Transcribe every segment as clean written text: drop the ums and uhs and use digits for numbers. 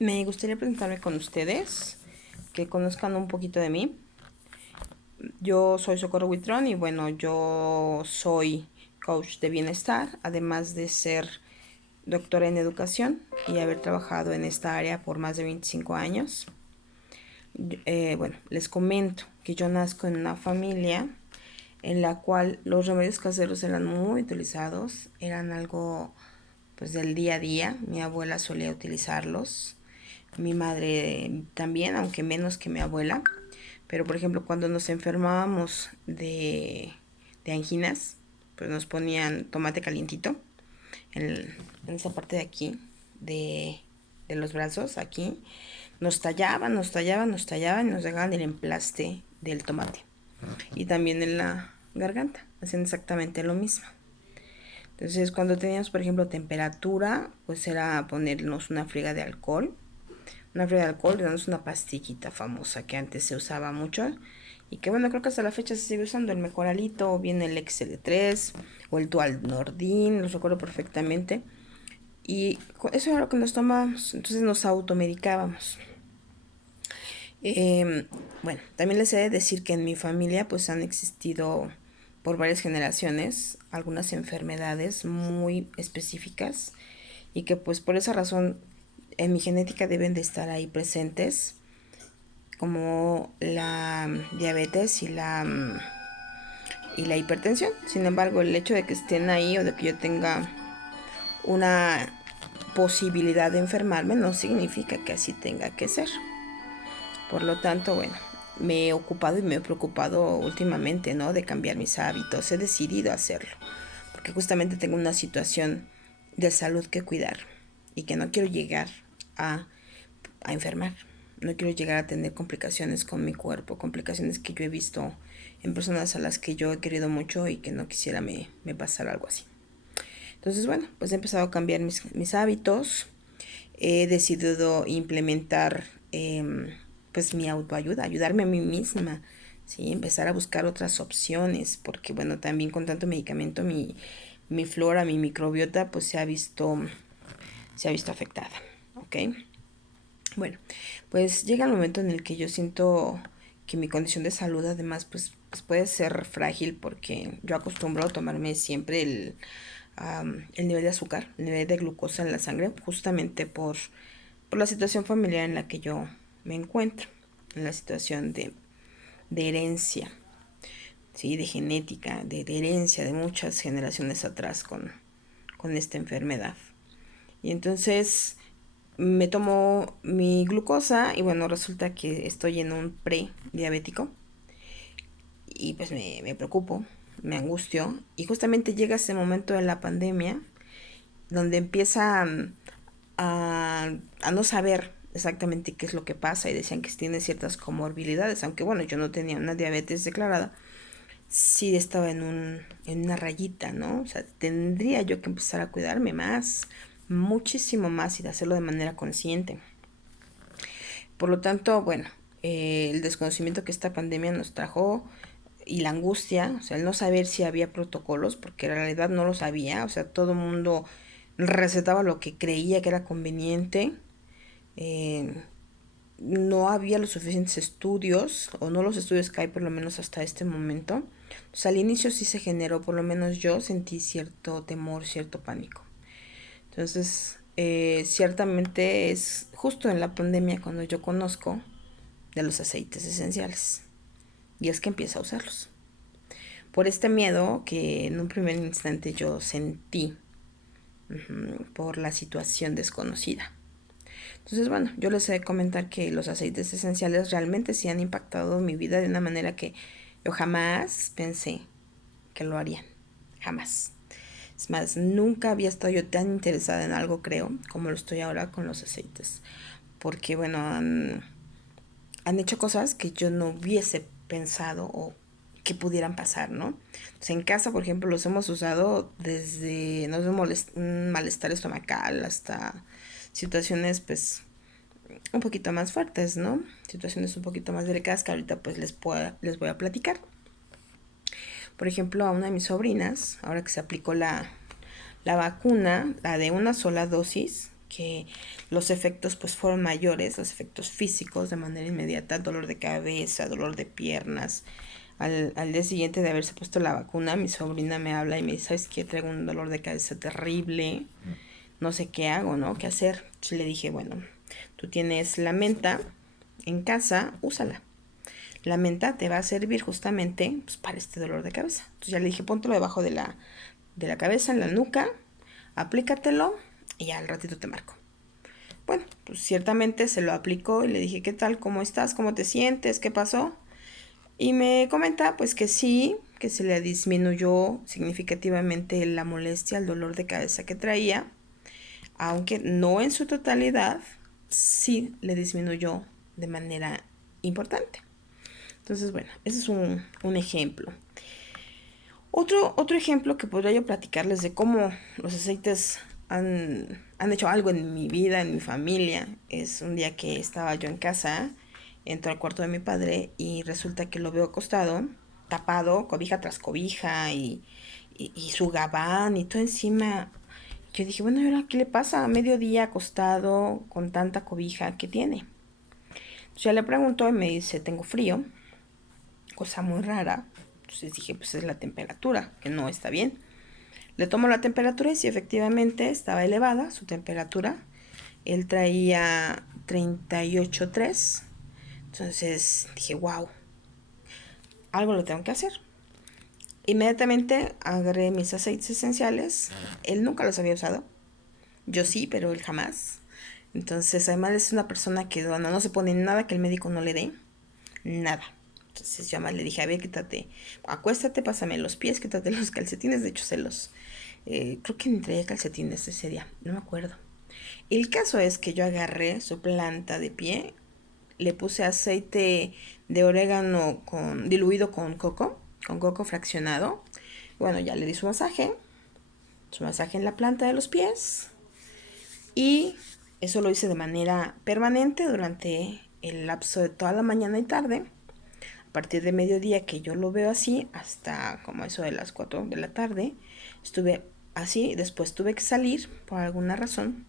Me gustaría presentarme con ustedes, que conozcan un poquito de mí. Yo soy Socorro Huitrón y bueno, yo soy coach de bienestar, además de ser doctora en educación y haber trabajado en esta área por más de 25 años. Bueno, les comento que yo nazco en una familia en la cual los remedios caseros eran muy utilizados, eran algo pues del día a día. Mi abuela solía utilizarlos, mi madre también, aunque menos que mi abuela. Pero por ejemplo, cuando nos enfermábamos de anginas, pues nos ponían tomate calientito en esa parte de aquí, de los brazos, aquí. Nos tallaban y nos dejaban el emplaste del tomate. Y también en la garganta, hacen exactamente lo mismo. Entonces, cuando teníamos, por ejemplo, temperatura, pues era ponernos una friega de alcohol y darnos una pastillita famosa que antes se usaba mucho y que bueno, creo que hasta la fecha se sigue usando, el Mejoralito, o bien el XL3 o el Dual Nordin, los recuerdo perfectamente. Y eso era lo que nos tomábamos, entonces nos automedicábamos. Eh, bueno, también les he de decir que en mi familia pues han existido por varias generaciones algunas enfermedades muy específicas y que pues por esa razón en mi genética deben de estar ahí presentes, como la diabetes y la hipertensión. Sin embargo, el hecho de que estén ahí o de que yo tenga una posibilidad de enfermarme no significa que así tenga que ser. Por lo tanto, bueno, me he ocupado y me he preocupado últimamente, ¿no? De cambiar mis hábitos. He decidido hacerlo. Porque justamente tengo una situación de salud que cuidar. Y que no quiero llegar a, a enfermar. No quiero llegar a tener complicaciones con mi cuerpo. Complicaciones que yo he visto en personas a las que yo he querido mucho y que no quisiera me pasara algo así. Entonces, bueno, pues he empezado a cambiar mis hábitos. He decidido implementar pues mi autoayuda, ayudarme a mí misma, ¿sí? Empezar a buscar otras opciones, porque bueno, también con tanto medicamento mi flora, mi microbiota, pues se ha visto afectada, ¿ok? Bueno, pues llega el momento en el que yo siento que mi condición de salud además pues puede ser frágil porque yo acostumbro a tomarme siempre el nivel de azúcar, el nivel de glucosa en la sangre, justamente por la situación familiar en la que yo me encuentro, en la situación de herencia, ¿sí? De genética, de herencia de muchas generaciones atrás con esta enfermedad. Y entonces me tomo mi glucosa y bueno, resulta que estoy en un pre-diabético y pues me preocupo, me angustio y justamente llega ese momento de la pandemia donde empieza a no saber exactamente qué es lo que pasa y decían que tiene ciertas comorbilidades, aunque bueno, yo no tenía una diabetes declarada, sí estaba en una rayita, ¿no? O sea, tendría yo que empezar a cuidarme más, muchísimo más y de hacerlo de manera consciente. Por lo tanto, bueno, el desconocimiento que esta pandemia nos trajo y la angustia, o sea, el no saber si había protocolos, porque en realidad no lo sabía, o sea, todo el mundo recetaba lo que creía que era conveniente, eh, no había los suficientes estudios, o no los estudios que hay por lo menos hasta este momento. Entonces, al inicio sí se generó, por lo menos yo sentí cierto temor, cierto pánico. Entonces, ciertamente es justo en la pandemia cuando yo conozco de los aceites esenciales. Y es que empiezo a usarlos. Por este miedo que en un primer instante yo sentí por la situación desconocida. Entonces, bueno, yo les he de comentar que los aceites esenciales realmente sí han impactado mi vida de una manera que yo jamás pensé que lo harían. Jamás. Es más, nunca había estado yo tan interesada en algo, creo, como lo estoy ahora con los aceites. Porque, bueno, han hecho cosas que yo no hubiese pensado o que pudieran pasar, ¿no? Entonces, en casa, por ejemplo, los hemos usado desde no sé, un malestar estomacal hasta situaciones, pues, un poquito más fuertes, ¿no? Situaciones un poquito más delicadas que ahorita, pues, les voy a platicar. Por ejemplo, a una de mis sobrinas, ahora que se aplicó la vacuna, la de una sola dosis, que los efectos pues fueron mayores, los efectos físicos de manera inmediata, dolor de cabeza, dolor de piernas. Al día siguiente de haberse puesto la vacuna, mi sobrina me habla y me dice, ¿sabes qué? Traigo un dolor de cabeza terrible, no sé qué hago, ¿no? ¿Qué hacer? Entonces le dije, bueno, tú tienes la menta en casa, úsala. La menta te va a servir justamente pues, para este dolor de cabeza. Entonces ya le dije, póntelo debajo de la cabeza, en la nuca, aplícatelo y ya al ratito te marco. Bueno, pues ciertamente se lo aplicó y le dije, ¿qué tal? ¿Cómo estás? ¿Cómo te sientes? ¿Qué pasó? Y me comenta pues que sí, que se le disminuyó significativamente la molestia, el dolor de cabeza que traía, aunque no en su totalidad, sí le disminuyó de manera importante. Entonces, bueno, ese es un ejemplo. Otro ejemplo que podría yo platicarles de cómo los aceites han hecho algo en mi vida, en mi familia, es un día que estaba yo en casa, entro al cuarto de mi padre y resulta que lo veo acostado, tapado, cobija tras cobija y su gabán y todo encima. Yo dije, bueno, ¿y ahora qué le pasa? A mediodía acostado con tanta cobija, ¿qué tiene? Entonces ya le pregunto y me dice, tengo frío, cosa muy rara. Entonces dije, pues es la temperatura, que no está bien. Le tomo la temperatura y sí, efectivamente estaba elevada su temperatura. Él traía 38,3. Entonces dije, wow, algo lo tengo que hacer. Inmediatamente agarré mis aceites esenciales. Él nunca los había usado. Yo sí, pero él jamás. Entonces, además es una persona que bueno, no se pone nada que el médico no le dé. Nada. Entonces yo más le dije, a ver, quítate, acuéstate, pásame los pies, quítate los calcetines. De hecho, creo que ni traía calcetines ese día, no me acuerdo. El caso es que yo agarré su planta de pie, le puse aceite de orégano diluido con coco fraccionado. Bueno, ya le di su masaje en la planta de los pies. Y eso lo hice de manera permanente durante el lapso de toda la mañana y tarde. A partir de mediodía que yo lo veo así, hasta como eso de las 4 de la tarde, estuve así, después tuve que salir por alguna razón.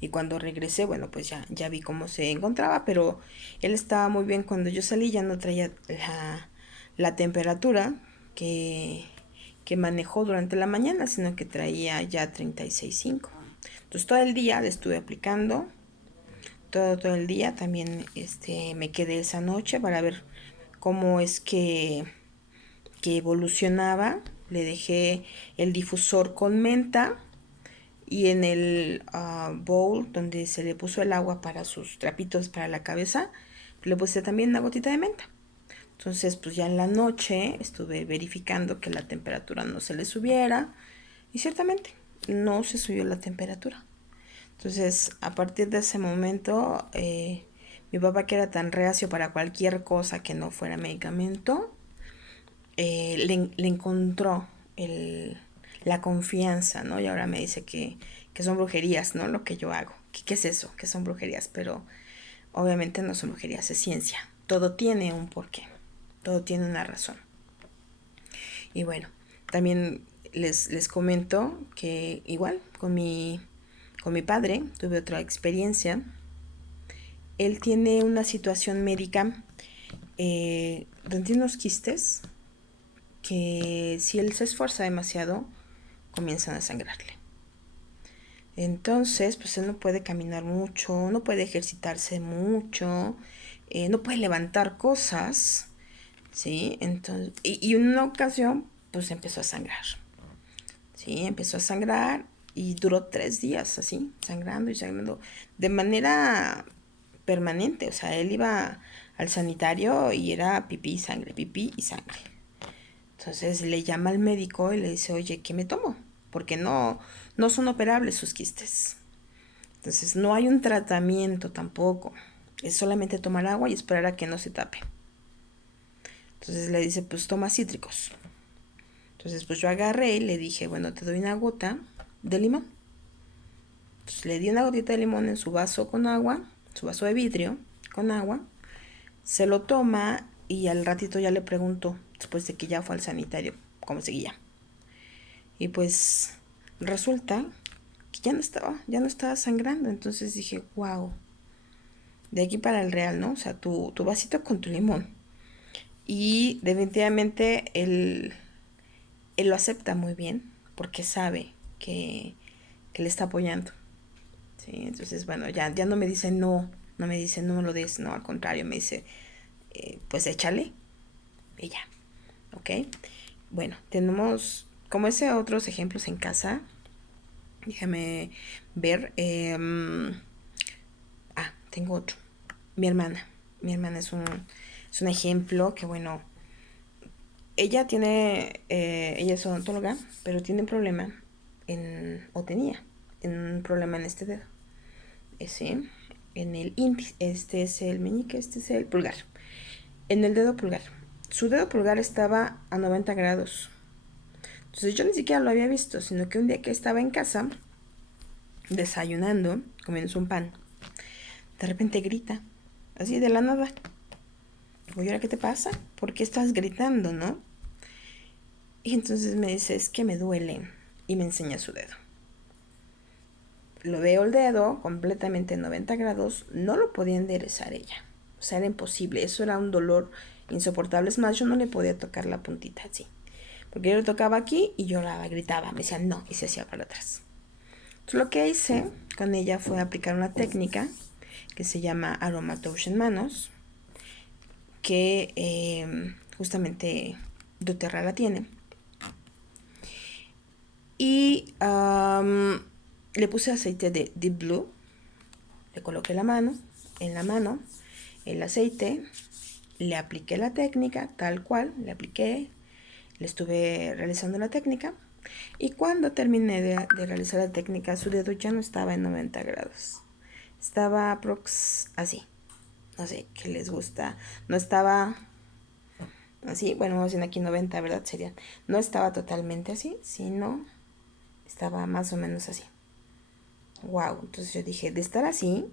Y cuando regresé, bueno, pues ya vi cómo se encontraba, pero él estaba muy bien cuando yo salí, ya no traía la temperatura que, que manejó durante la mañana, sino que traía ya 36,5. Entonces todo el día le estuve aplicando, todo el día. También me quedé esa noche para ver cómo es que evolucionaba. Le dejé el difusor con menta y en el bowl donde se le puso el agua para sus trapitos para la cabeza, le puse también una gotita de menta. Entonces, pues ya en la noche estuve verificando que la temperatura no se le subiera y ciertamente no se subió la temperatura. Entonces, a partir de ese momento, mi papá, que era tan reacio para cualquier cosa que no fuera medicamento, le encontró la confianza, ¿no? Y ahora me dice que son brujerías, ¿no? Lo que yo hago. ¿Qué es eso? Que son brujerías, pero obviamente no son brujerías, es ciencia. Todo tiene un porqué, todo tiene una razón. Y bueno, también les comento que igual con mi padre tuve otra experiencia. Él tiene una situación médica donde tiene unos quistes que si él se esfuerza demasiado comienzan a sangrarle. Entonces, pues él no puede caminar mucho, no puede ejercitarse mucho, no puede levantar cosas, ¿sí? Entonces, y en una ocasión, pues empezó a sangrar, ¿sí? Empezó a sangrar y duró 3 días así, sangrando y sangrando, de manera permanente. O sea, él iba al sanitario y era pipí y sangre, pipí y sangre. Entonces le llama al médico y le dice, oye, ¿qué me tomo? Porque no son operables sus quistes. Entonces no hay un tratamiento tampoco. Es solamente tomar agua y esperar a que no se tape. Entonces le dice, pues toma cítricos. Entonces pues yo agarré y le dije, bueno, te doy una gota de limón. Entonces le di una gotita de limón en su vaso con agua, su vaso de vidrio con agua. Se lo toma y al ratito ya le pregunto, después de que ya fue al sanitario, cómo seguía. Y pues resulta que ya no estaba sangrando. Entonces dije, wow, de aquí para el real, ¿no? O sea, tu vasito con tu limón. Y definitivamente él lo acepta muy bien porque sabe que le está apoyando. ¿Sí? Entonces, bueno, ya no me dice no, no me dice no lo des, no, al contrario, me dice, pues échale y ya, ¿ok? Bueno, tenemos como ese otros ejemplos en casa. Déjame ver. Tengo otro. Mi hermana. Mi hermana es un ejemplo que, bueno, ella es odontóloga, pero tiene un problema o tenía un problema en este dedo. Ese, en el índice, este es el meñique, este es el pulgar. En el dedo pulgar. Su dedo pulgar estaba a 90 grados. Entonces yo ni siquiera lo había visto, sino que un día que estaba en casa, desayunando, comiendo un pan, de repente grita, así de la nada. Digo, ¿y ahora qué te pasa? ¿Por qué estás gritando, no? Y entonces me dice, es que me duele. Y me enseña su dedo. Lo veo el dedo completamente 90 grados, no lo podía enderezar ella. O sea, era imposible, eso era un dolor insoportable. Es más, yo no le podía tocar la puntita así. Porque yo le tocaba aquí y lloraba, gritaba, me decía no y se hacía para atrás. Entonces lo que hice con ella fue aplicar una técnica que se llama Aromatouch en manos, que justamente doTERRA la tiene. Y le puse aceite de Deep Blue, le coloqué en la mano, el aceite, le apliqué la técnica, tal cual, le apliqué, le estuve realizando la técnica. Y cuando terminé de realizar la técnica, su dedo ya no estaba en 90 grados. Estaba así. No sé qué les gusta. No estaba así, bueno, vamos a decir aquí 90, ¿verdad? Sería. No estaba totalmente así, sino estaba más o menos así. Wow, entonces yo dije, de estar así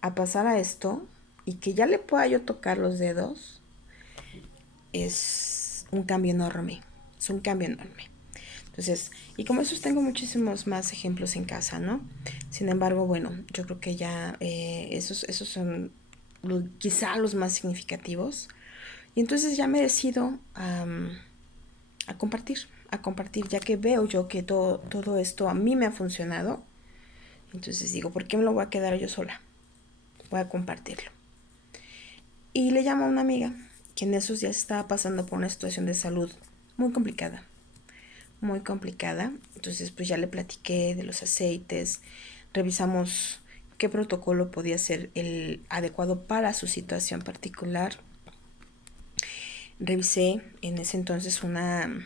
a pasar a esto y que ya le pueda yo tocar los dedos, es un cambio enorme. Es un cambio enorme. Entonces, y como esos tengo muchísimos más ejemplos en casa, ¿no? Sin embargo, bueno, yo creo que ya esos son quizá los más significativos. Y entonces ya me decido a compartir, ya que veo yo que todo esto a mí me ha funcionado. Entonces digo, ¿por qué me lo voy a quedar yo sola? Voy a compartirlo. Y le llamo a una amiga que en esos días estaba pasando por una situación de salud muy complicada. Muy complicada. Entonces pues ya le platiqué de los aceites, revisamos qué protocolo podía ser el adecuado para su situación particular. Revisé en ese entonces una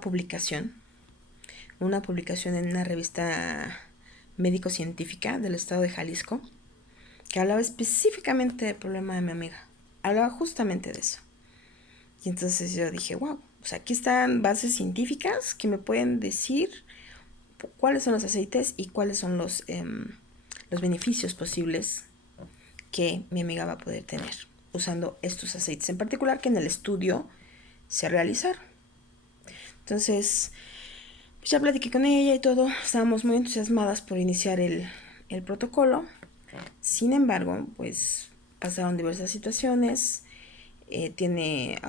publicación en una revista médico-científica del estado de Jalisco, que hablaba específicamente del problema de mi amiga. Hablaba justamente de eso. Y entonces yo dije, wow, o sea, aquí están bases científicas que me pueden decir cuáles son los aceites y cuáles son los beneficios posibles que mi amiga va a poder tener usando estos aceites en particular que en el estudio se realizaron. Entonces, pues ya platiqué con ella y todo, estábamos muy entusiasmadas por iniciar el protocolo. Sin embargo, pues pasaron diversas situaciones, tiene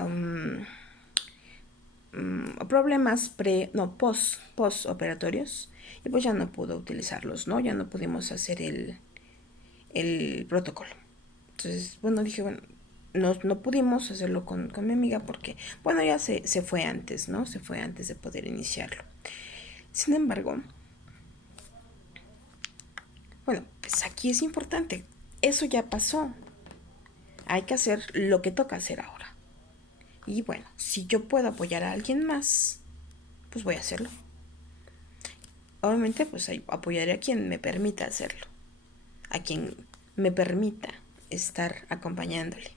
problemas post operatorios y pues ya no pudo utilizarlos, ¿no? Ya no pudimos hacer el protocolo. Entonces, bueno, dije, bueno, no pudimos hacerlo con mi amiga porque, bueno, ya se fue antes, ¿no? Se fue antes de poder iniciarlo. Sin embargo, bueno, pues aquí es importante. Eso ya pasó. Hay que hacer lo que toca hacer ahora. Y bueno, si yo puedo apoyar a alguien más, pues voy a hacerlo. Obviamente, pues apoyaré a quien me permita hacerlo. A quien me permita estar acompañándole.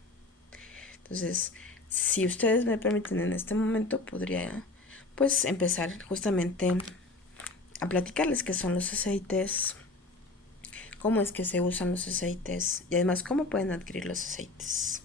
Entonces, si ustedes me permiten en este momento, podría pues empezar justamente a platicarles qué son los aceites, cómo es que se usan los aceites y además cómo pueden adquirir los aceites.